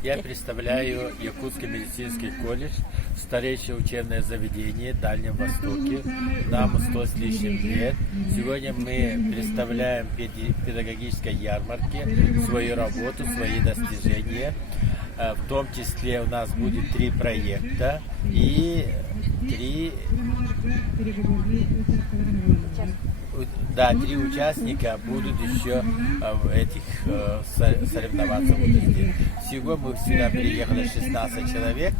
Я представляю Якутский медицинский колледж, старейшее учебное заведение в Дальнем Востоке. Нам 100 с лишним лет. Сегодня мы представляем педагогической ярмарке свою работу, свои достижения. В том числе у нас будет 3 проекта и 3 участника будут еще в этих соревноваться. Всего мы сюда приехали 16 человек,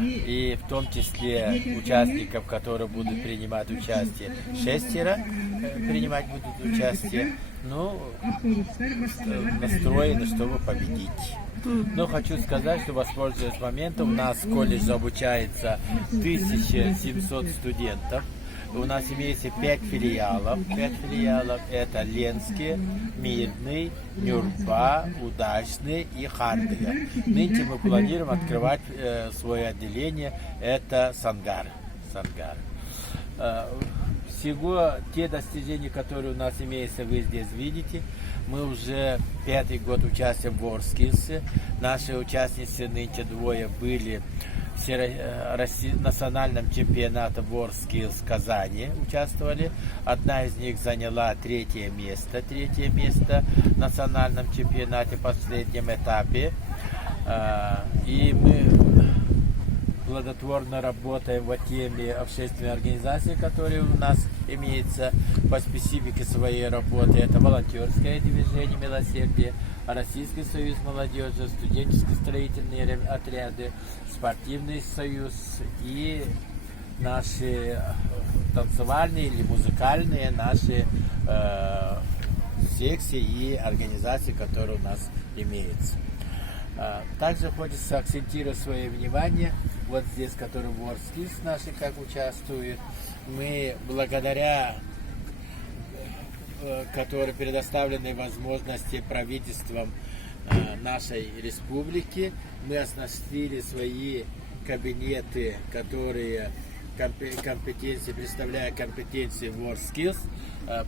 и в том числе участников, которые будут принимать участие, 6 принимать будут участие. Ну, настроены, чтобы победить. Но хочу сказать, что, воспользуясь моментом, у нас в колледже обучается 1700 студентов. У нас имеется 5 филиалов. 5 филиалов это Ленский, Мирный, Нюрба, Удачный и Хардыга. Нынче мы планируем открывать свое отделение, это Сангар. Всего те достижения, которые у нас имеются, вы здесь видите. Мы уже 5-й год участвуем в WorldSkills. Наши участницы нынче 2 были в национальном чемпионате WorldSkills в Казани участвовали. Одна из них заняла 3-е место. 3-е место в национальном чемпионате в последнем этапе. И мы плодотворно работаем в теме общественной организации, которые у нас имеется по специфике своей работы. Это волонтерское движение «Милосердие», Российский союз молодежи, студенческие строительные отряды, спортивный союз и наши танцевальные или музыкальные наши секции и организации, которые у нас имеются. Также хочется акцентировать свое внимание, вот здесь, который WorldSkills наши как участвуют, мы благодаря которые предоставлены возможности правительством нашей республики, мы оснастили свои кабинеты, которые компетенции, представляя компетенции WorldSkills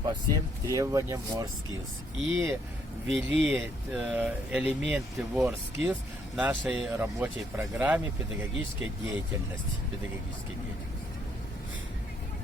по всем требованиям WorldSkills. И ввели элементы WorldSkills в нашей рабочей программе педагогической деятельности.